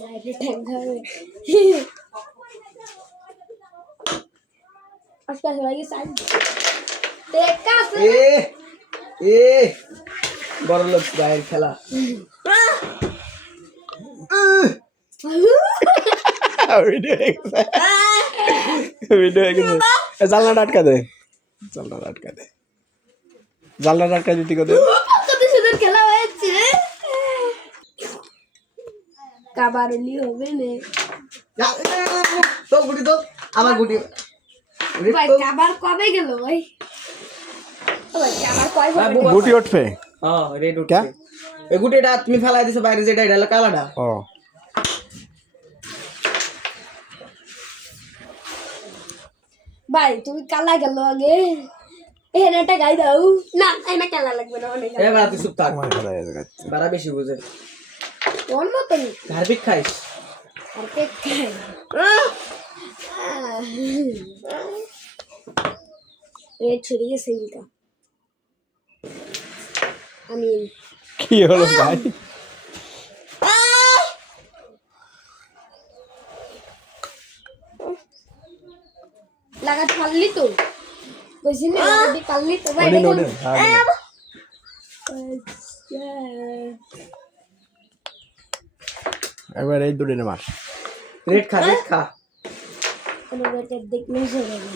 বাইরে ঠ্যাঙ্গা হবে আজকে সবাইকে সাইড দেখা এ বড় লোক বাইরের খেলা জানলাটা আটকা দে জানলাটা আটকা দে জানলাটা আটকা দিতে কত সুন্দর খেলা হয়েছে কাবারলি হবে না তো গুটি তো আমার গুটি ভাই কাবার কবে গেল ভাই ভাই কাবার কয় হবে গুটি উঠবে হ্যাঁ রেড উঠছে এই গুটিটা তুমি ফেলাই দিছো বাইরে যেটা এটা হলো কালাটা ও ভাই তুমি কালা গেল আগে এখানে একটা গাই দাও না এখানে কালা লাগবে না অনেক এ বাড়া তুই চুপ থাক আমার খেলা হয়ে গেছে বাড়া বেশি বুঝে কোন মতন ধারবিক খাইস আর কে খাই রেড ছড়িয়ে গেছে এইটা আমি কি হলো ভাই লাগা ফাললি তো বুঝলি না দি কাললি তো ভাই ওদিন ওদিন একবার এই দুটো মার রেড খা কোনো বেটা দেখলে চলে যাবে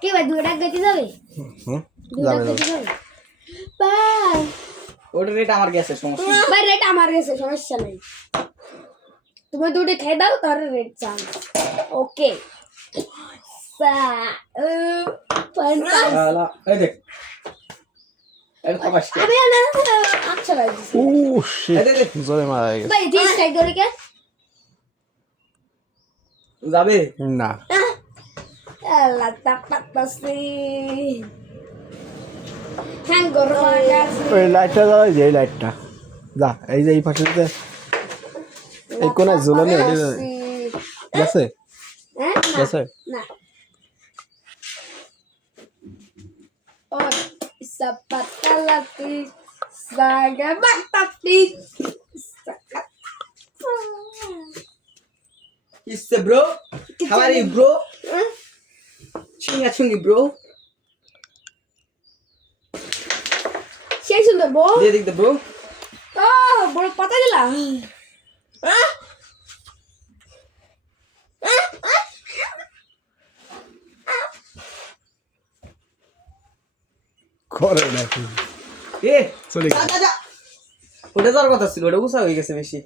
কি ভাই দুইটা গেতে যাবে হুম দুইটা গেতে যাবে ভাই ওটা রেড আমার গেছে সমস্যা ভাই রেট আমার কাছে সমস্যা নাই তুমি দুটো খেয়ে দাও তাহলে রেট চান ওকে আলা এই দেখ এটা খাবাস কে আমি না আচ্ছা ভাই ও শিট জোরে মারা গেছে ভাই দিস সাইড করে কে যাবে না আল্লাহ তাপাতাসি হ্যাং গরম লাগাছে ওই লাইটটা দাও যে এই লাইটটা যা এই যে এই পাশে এই কোণে ঝুলানো গেছে হ্যাঁ গেছে না और sapatalapi saga batati It's bro. How are you, bro? Chungi bro. সেই সুন্দর বউ দিয়ে দেখ bro. ও বড় পাতা দিলা করে নাকি এ চলে যা যা যা ওটা যাওয়ার কথা ছিল ওটা উষা হয়ে গেছে বেশি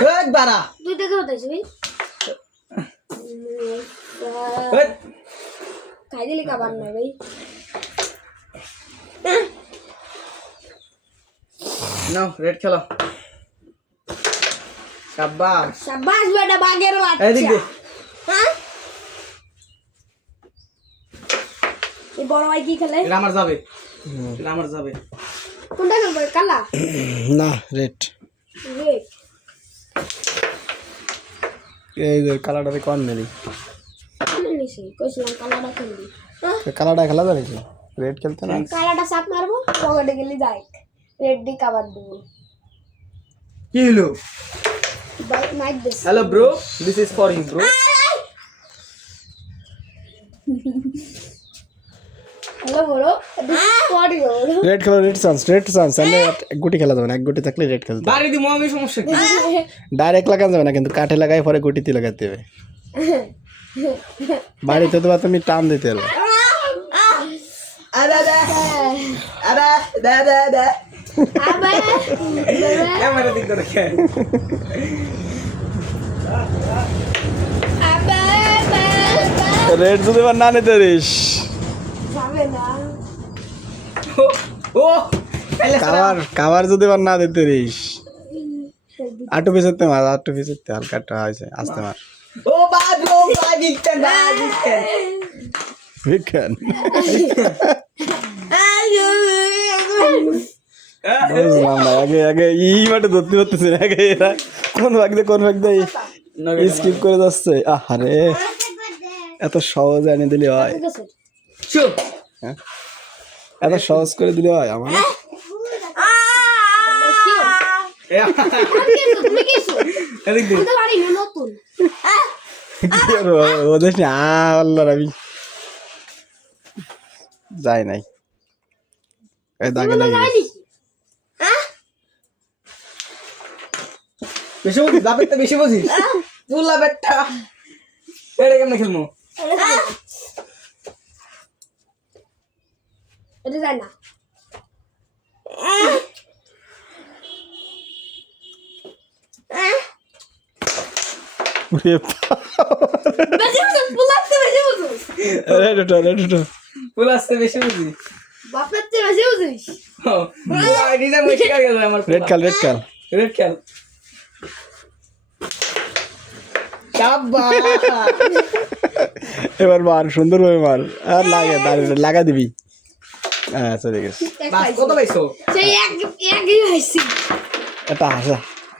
হেট বাড়া তুই দেখে হতেছিস হেট খাই দিলি খাবার না ভাই নাও রেড খেলো শাবাশ শাবাশ বেটা বাগের এই দিক বাচ্চা দে হ্যাঁ এই বড় ভাই কি খেলে এটা আমার যাবে এটা আমার যাবে কোনটা খেলবে কালা না রেড রেড এই যে কালারটা কোন নেই আমি নিছি কইছিলাম কালাটা খেলবি কালারটা খেলা জানিস রেড খেলতে না কালাটা সাপ মারবো পকেটে গেলি যাই রেড দি কভার দিব কি হলো by night this hello bro this is for you bro hello বড় দিস ফর ইউ রেড খেলো রেড চান্স তাহলে এক গুটি খেলা যাবে না এক গুটি থাকলে রেড খেলতে বাড়ি দিমু আমি সমস্যা কি ডাইরেক্ট লাগানো যাবে না কিন্তু কাঠে লাগাই পরে গুটিতে লাগাতে হবে বাড়িতে তো তুমি টান দিতে হবে আরে আরে দা আবে ক্যামেরা দিক করে কে আবে রেড যদি না নিতে পারিস যাবে না ও কাবার যদি না দিতে পারিস আটু পিছতে মার আটু পিছতে হালকা একটা হয়েছে আসতে মার ও বিকেন বিজ্ঞান আয়ো বুঝলাম না আগে মাঠে ধরতে পারতেছি না আগে এরা কোন ভাগ দিয়ে স্কিপ করে যাচ্ছে আহারে এত সহজ এনে দিলে হয় চুপ হ্যাঁ এত সহজ করে দিলে হয় আমার তুমি কিছু এদিক দে। বুঝতে পারি না নতুন হ্যাঁ ওদের আল্লাহ রাবি যায় নাই এই দাগে লাগে যায়নি হ্যাঁ বেশি বুঝিস বাপের তো বেশি বুঝিস তুলা বেটা এটা কেমনে খেলবো এটা যায় না ওরে বেশি বুঝুস বুলাতে বেশি বুঝুস রেডো তুলা আসতে বেশি বুঝিস বাপের চেয়ে বেশি বুঝিস আইডিটা মুশকিল হয়ে গেল আমার রেড কাল রেড খেল কাব্বা এবার মার সুন্দর ভাবে মার আর লাগে দাঁড়িয়ে লাগা দিবি হ্যাঁ চলে গেছে বাস কত পাইছো সেই একই হয়েছি এটা হাসা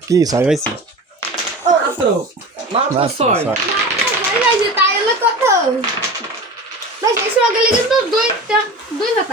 কি ছয় পাইছি মাত্র মাত্র মাত্র 6 ছয়। তাই হলো কত বেশ এসে গেলে কিন্তু দুই হাতা